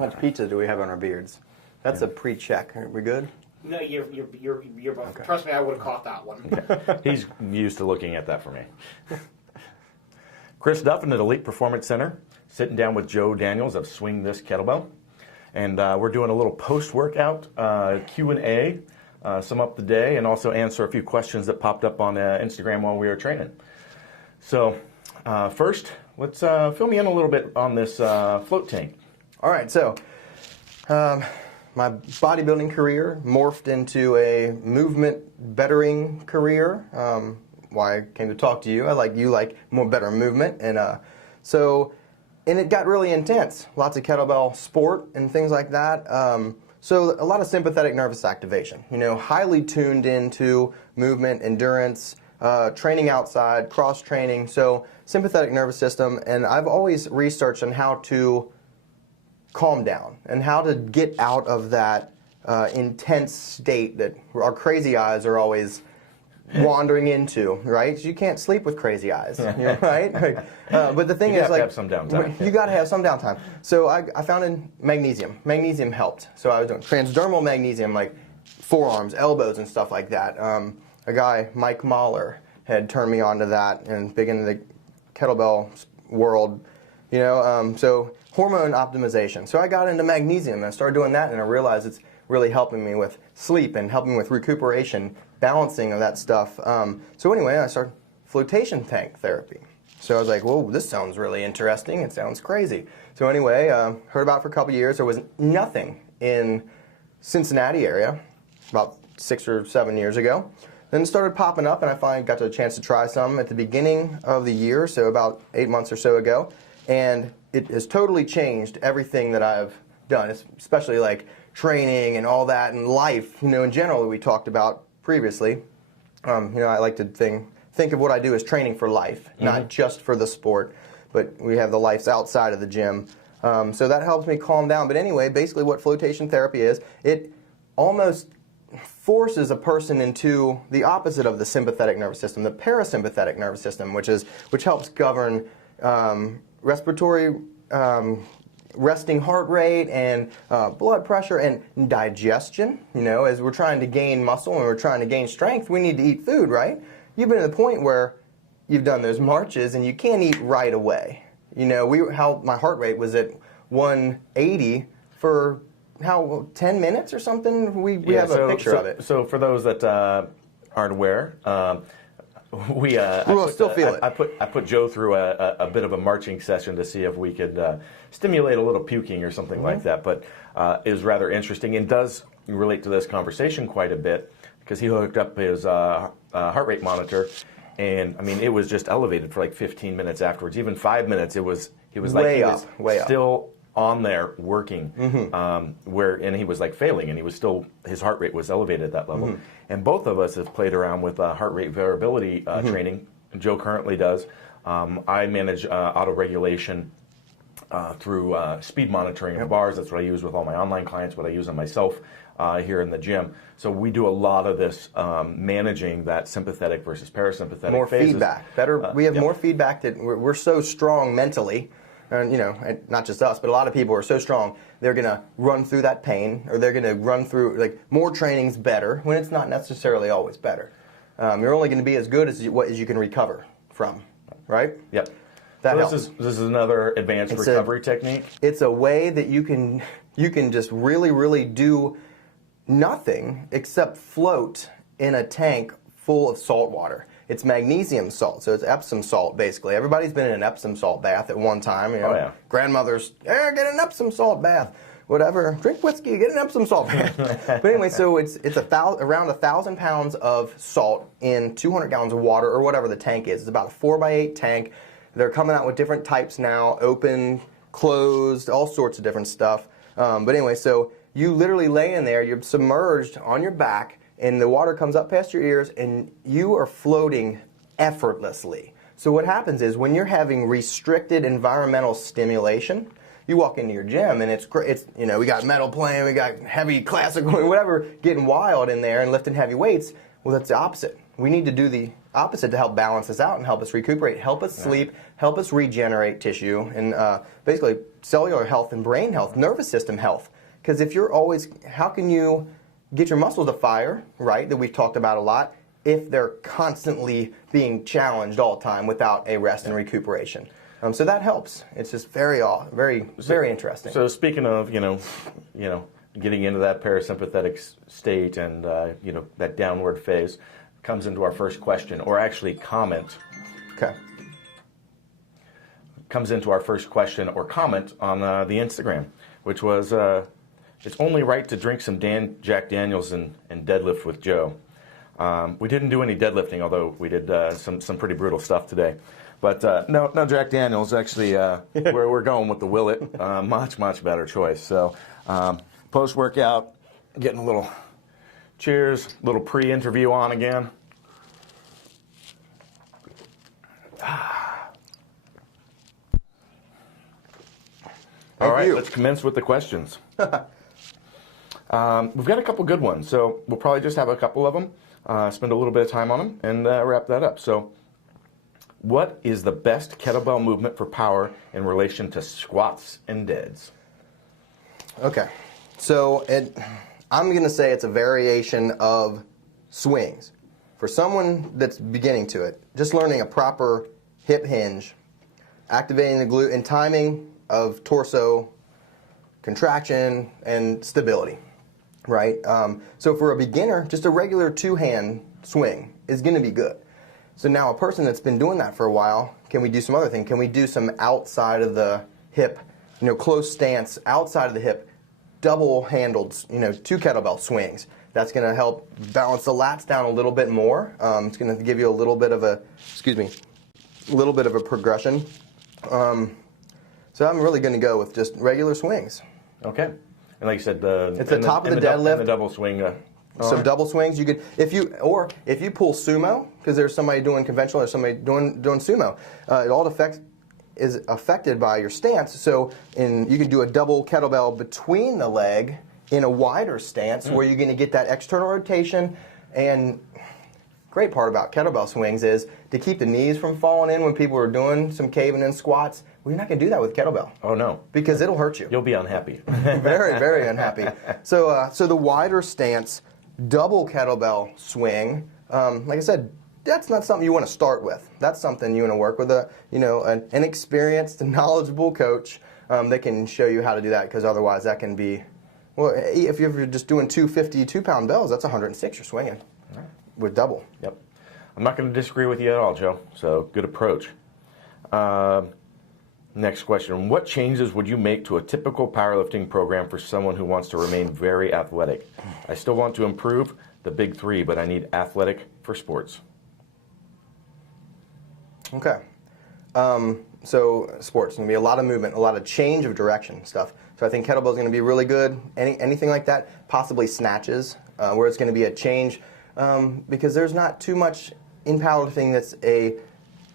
much pizza do we have on our beards? That's a pre-check. Are we good? No, you're both. Okay. Trust me, I would have caught that one. Okay. He's used to looking at that for me. Chris Duffin at Elite Performance Center, sitting down with Joe Daniels of Swing This Kettlebell. And we're doing a little post-workout Q&A, sum up the day, and also answer a few questions that popped up on Instagram while we were training. So first, let's fill me in a little bit on this float tank. All right, so my bodybuilding career morphed into a movement bettering career. Why I came to talk to you. I like more better movement, and and it got really intense. Lots of kettlebell sport and things like that. So a lot of sympathetic nervous activation. You know, highly tuned into movement, endurance, training outside, cross training. So sympathetic nervous system, and I've always researched on how to calm down and how to get out of that intense state that our crazy eyes are always wandering into, right? You can't sleep with crazy eyes, right? But the thing is, like, you have to have some downtime. You got to have some downtime. So I found in magnesium. Magnesium helped. So I was doing transdermal magnesium, like forearms, elbows, and stuff like that. A guy, Mike Mahler, had turned me on to that, and big into the kettlebell world, you know. So hormone optimization. So I got into magnesium and I started doing that, and I realized it's really helping me with sleep and helping me with recuperation, balancing of that stuff. So anyway, I started flotation tank therapy. So I was like, whoa, this sounds really interesting. It sounds crazy. So anyway, heard about it for a couple years. There was nothing in Cincinnati area about 6 or 7 years ago. Then it started popping up, and I finally got a chance to try some at the beginning of the year, so about 8 months or so ago. And it has totally changed everything that I've done, especially like training and all that, and life, you know, in general that we talked about previously. You know, I like to think of what I do as training for life, not just for the sport, but we have the lives outside of the gym. So that helps me calm down. But anyway, basically what flotation therapy is, it almost forces a person into the opposite of the sympathetic nervous system, the parasympathetic nervous system, which helps govern respiratory, resting heart rate, and blood pressure, and digestion. You know, as we're trying to gain muscle and we're trying to gain strength, we need to eat food, right? You've been to the point where you've done those marches and you can't eat right away. You know, my heart rate was at 180 for 10 minutes or something? We have a picture of it. So for those that aren't aware, we'll still feel it. I put Joe through a bit of a marching session to see if we could stimulate a little puking or something like that. But it was rather interesting and does relate to this conversation quite a bit, because he hooked up his heart rate monitor, and I mean, it was just elevated for like 15 minutes afterwards. Even 5 minutes, he was way up. Still on there working, and he was like failing, and his heart rate was elevated at that level. And both of us have played around with heart rate variability training. Joe currently does. I manage auto regulation through speed monitoring of the bars. That's what I use with all my online clients, what I use on myself here in the gym. So we do a lot of this managing that sympathetic versus parasympathetic more phases. Feedback. Better. We have more feedback. That we're so strong mentally. And, you know, not just us, but a lot of people are so strong, they're going to run through that pain, or they're going to run through, like, more training's better, when it's not necessarily always better. You're only going to be as good as you can recover from, right? Yep. This is another advanced recovery technique. It's a way that you can just really, really do nothing except float in a tank full of salt water. It's magnesium salt, so it's Epsom salt, basically. Everybody's been in an Epsom salt bath at one time. You know, grandmothers, get an Epsom salt bath. Whatever, drink whiskey, get an Epsom salt bath. But anyway, so it's around 1,000 pounds of salt in 200 gallons of water, or whatever the tank is. It's about a 4x8 tank. They're coming out with different types now, open, closed, all sorts of different stuff. But anyway, so you literally lay in there, you're submerged on your back, and the water comes up past your ears, and you are floating effortlessly. So what happens is, when you're having restricted environmental stimulation, you walk into your gym and it's you know, we got metal playing, we got heavy classical, whatever, getting wild in there and lifting heavy weights. Well, that's the opposite. we need to do the opposite to help balance us out and help us recuperate, help us sleep, help us regenerate tissue, and basically cellular health and brain health, nervous system health. Because if you're always, how can you get your muscles to fire, right, that we've talked about a lot, if they're constantly being challenged all the time without a rest and recuperation? So that helps. It's just very interesting. So speaking of, getting into that parasympathetic state and, that downward phase, comes into our first question, or actually comment. Okay. Comes into our first question or comment on the Instagram, which was, it's only right to drink some Jack Daniels and deadlift with Joe. We didn't do any deadlifting, although we did some pretty brutal stuff today. But no Jack Daniels. Actually, we're going with the Willet. Much better choice. So post-workout, getting a little cheers, little pre-interview on again. All right, let's commence with the questions. We've got a couple good ones, so we'll probably just have a couple of them, spend a little bit of time on them, and wrap that up. So, what is the best kettlebell movement for power in relation to squats and deads? Okay, so I'm going to say it's a variation of swings. For someone that's beginning to it, just learning a proper hip hinge, activating the glute, and timing of torso contraction and stability, right? So for a beginner, just a regular two-hand swing is going to be good. So now a person that's been doing that for a while, can we do some other thing? Can we do some outside of the hip, close stance, outside of the hip, double-handled, two kettlebell swings? That's going to help balance the lats down a little bit more. It's going to give you a little bit of a progression. So I'm really going to go with just regular swings. Okay. And like you said, it's the top of the deadlift. The double swing. Some double swings. You could, if you pull sumo, because there's somebody doing conventional or somebody doing sumo, it all is affected by your stance. So you can do a double kettlebell between the leg in a wider stance where you're going to get that external rotation. And great part about kettlebell swings is to keep the knees from falling in when people are doing some caving in squats. Well, you're not going to do that with kettlebell. Oh, no. Because it'll hurt you. You'll be unhappy. Very, very unhappy. So the wider stance, double kettlebell swing, like I said, that's not something you want to start with. That's something you want to work with an experienced, knowledgeable coach that can show you how to do that, because otherwise that can be, well, if you're just doing 252-pound bells, that's 106 you're swinging with double. Yep. I'm not going to disagree with you at all, Joe. So good approach. Next question. What changes would you make to a typical powerlifting program for someone who wants to remain very athletic? I still want to improve the big three, but I need athletic for sports. Okay. So sports, going to be a lot of movement, a lot of change of direction stuff. So I think kettlebell is going to be really good. Anything like that, possibly snatches, where it's going to be a change, because there's not too much in powerlifting that's a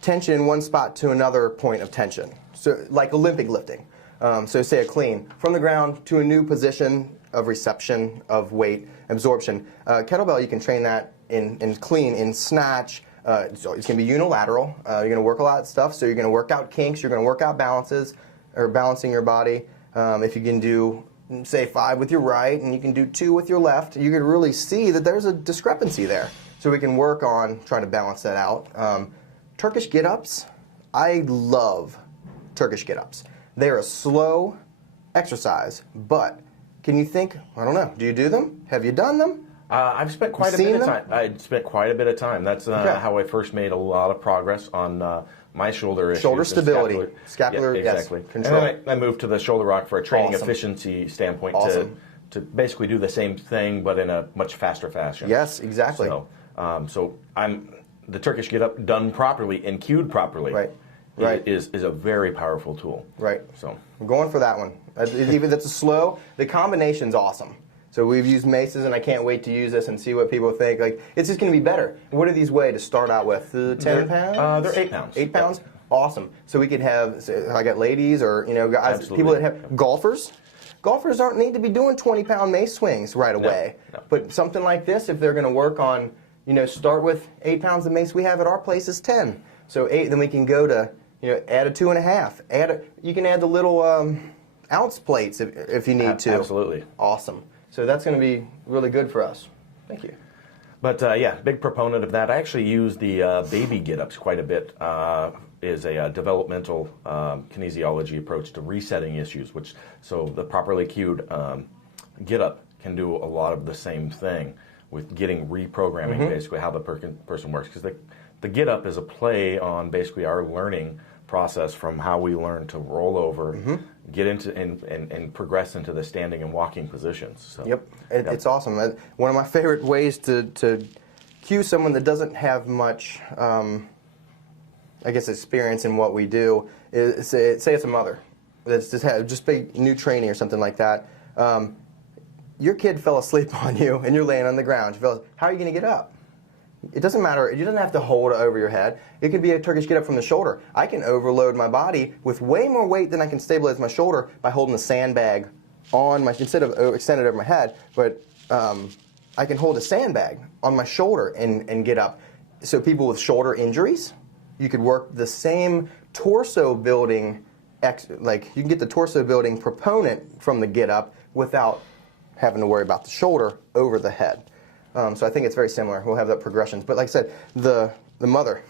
tension in one spot to another point of tension. So like Olympic lifting. So say a clean from the ground to a new position of reception of weight absorption. Kettlebell, you can train that in clean, in snatch. So it's going to be unilateral. You're going to work a lot of stuff. So you're going to work out kinks. You're going to work out balances, or balancing your body. If you can do, say, 5 with your right and you can do 2 with your left, you can really see that there's a discrepancy there. So we can work on trying to balance that out. Turkish Getups, I love Turkish Getups. They're a slow exercise, but can you think, I don't know, do you do them? Have you done them? I've spent quite a bit of time. I spent quite a bit of time. That's how I first made a lot of progress on my shoulder issues. Shoulder stability, scapular, yeah, exactly. Yes, control. And then I moved to the shoulder rock for a training efficiency standpoint to basically do the same thing, but in a much faster fashion. Yes, exactly. So the Turkish Getup done properly and cued properly. Right. Is a very powerful tool. Right. So I'm going for that one. Even that's a slow. The combination's awesome. So we've used maces, and I can't wait to use this and see what people think. Like, it's just going to be better. What are these weigh to start out with? 10 pounds? They're 8 pounds. 8 pounds? Yep. Awesome. So we could have, I got ladies or guys, Absolutely. people that have golfers. Golfers don't need to be doing 20-pound mace swings right away. No. But something like this, if they're going to work on start with 8 pounds. The mace we have at our place is 10. So 8, then we can go to, add a 2.5. You can add the little ounce plates if you need to. Absolutely. Awesome. So that's going to be really good for us. Thank you. But yeah, big proponent of that. I actually use the baby get-ups quite a bit. Is a developmental kinesiology approach to resetting issues. So the properly cued get-up can do a lot of the same thing with getting reprogramming basically how the person works. Because the get-up is a play on basically our learning process from how we learn to roll over, get into and progress into the standing and walking positions. So, yep, it's awesome. One of my favorite ways to cue someone that doesn't have much, I guess, experience in what we do is say it's a mother that's just a new trainee or something like that. Your kid fell asleep on you and you're laying on the ground. How are you going to get up? It doesn't matter. You don't have to hold it over your head. It could be a Turkish get up from the shoulder. I can overload my body with way more weight than I can stabilize my shoulder by holding a sandbag on my, instead of extended over my head, but I can hold a sandbag on my shoulder and get up. So people with shoulder injuries, you could work the same torso building, like you can get the torso building proponent from the get up without having to worry about the shoulder over the head. So I think it's very similar. We'll have that progressions. But like I said, the mother,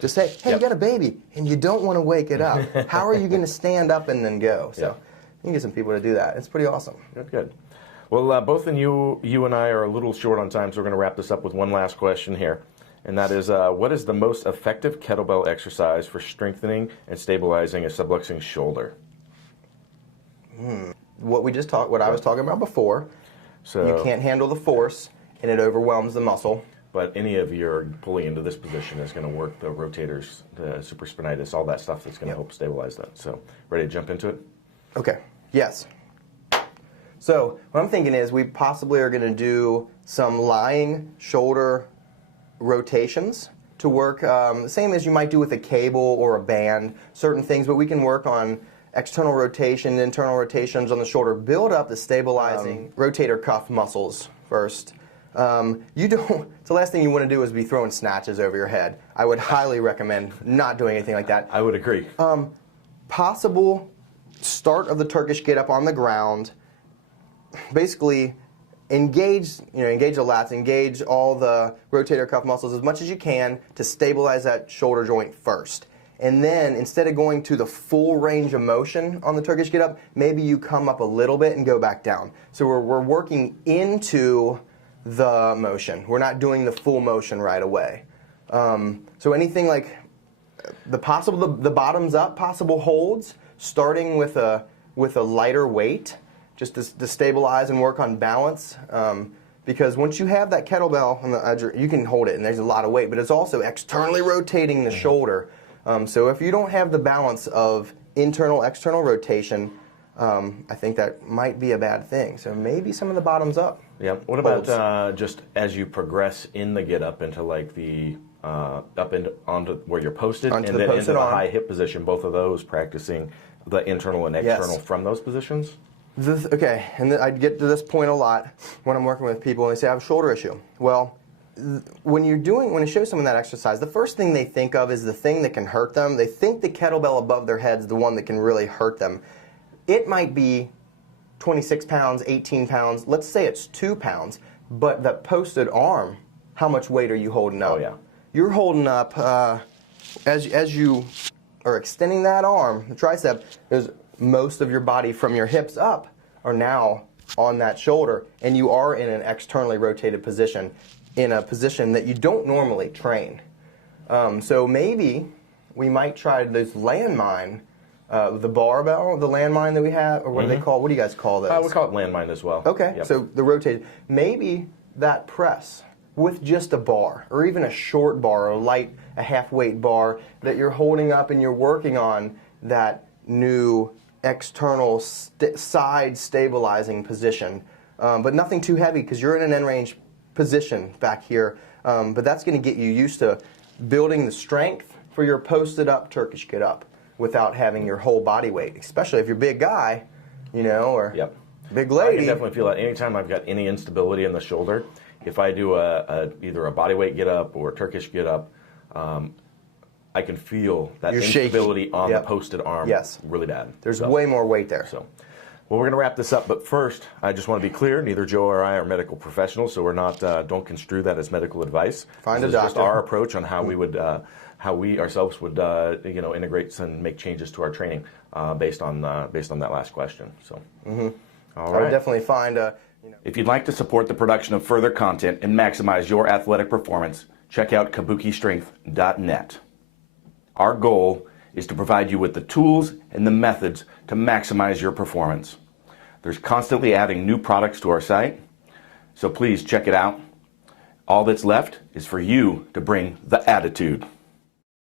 just say, hey, you got a baby, and you don't want to wake it up. How are you going to stand up and then go? So you can get some people to do that. It's pretty awesome. Good. Well, both of you and I are a little short on time, so we're going to wrap this up with one last question here. And that is, what is the most effective kettlebell exercise for strengthening and stabilizing a subluxing shoulder? What I was talking about before. So you can't handle the force, and it overwhelms the muscle. But any of your pulling into this position is going to work the rotators, the supraspinatus, all that stuff that's going to help stabilize that. So, ready to jump into it? Okay. Yes. So what I'm thinking is we possibly are going to do some lying shoulder rotations to work, same as you might do with a cable or a band, certain things, but we can work on external rotation, internal rotations on the shoulder, build up the stabilizing rotator cuff muscles first. The last thing you want to do is be throwing snatches over your head. I would highly recommend not doing anything like that. I would agree. Possible start of the Turkish get up on the ground, basically engage the lats, engage all the rotator cuff muscles as much as you can to stabilize that shoulder joint first. And then instead of going to the full range of motion on the Turkish get up, maybe you come up a little bit and go back down. So we're working into the motion. We're not doing the full motion right away. So anything like the bottoms up possible holds, starting with a lighter weight, just to stabilize and work on balance. Because once you have that kettlebell on the edge, you can hold it, and there's a lot of weight, but it's also externally rotating the shoulder. So if you don't have the balance of internal-external rotation, I think that might be a bad thing. So maybe some of the bottoms up. Yeah. What about just as you progress in the get up into like the up into onto where you're posted, and then into the high hip position? Both of those practicing the internal and external from those positions. Okay, and I get to this point a lot when I'm working with people, and they say I have a shoulder issue. Well, when you show someone that exercise, the first thing they think of is the thing that can hurt them. They think the kettlebell above their head is the one that can really hurt them. It might be 26 pounds, 18 pounds. Let's say it's 2 pounds, but that posted arm, how much weight are you holding up? Oh, yeah. You're holding up, as you are extending that arm, the tricep, there's most of your body from your hips up are now on that shoulder, and you are in an externally rotated position, in a position that you don't normally train. So maybe we might try this landmine, the barbell, the landmine that we have, or what do they call? What do you guys call those? We call it landmine as well. Okay, yep. So the rotated. Maybe that press with just a bar, or even a short bar, or a half-weight bar that you're holding up, and you're working on that new external side stabilizing position, but nothing too heavy because you're in an end range position back here. But that's going to get you used to building the strength for your posted up Turkish get up without having your whole body weight, especially if you're a big guy, or big lady. I can definitely feel that anytime I've got any instability in the shoulder, if I do either a bodyweight get up or a Turkish get up, I can feel that You're instability shaking. on Yep. the posted arm Yes. really bad. There's way more weight there. So, well, we're going to wrap this up, but first, I just want to be clear, neither Joe or I are medical professionals, so we're not, don't construe that as medical advice. Find This a is just doctor. our approach on how we would, how we ourselves would, integrate and make changes to our training based on that last question. So, all I would right. definitely find If you'd like to support the production of further content and maximize your athletic performance, check out kabukistrength.net. Our goal is to provide you with the tools and the methods to maximize your performance. There's constantly adding new products to our site, so please check it out. All that's left is for you to bring the attitude.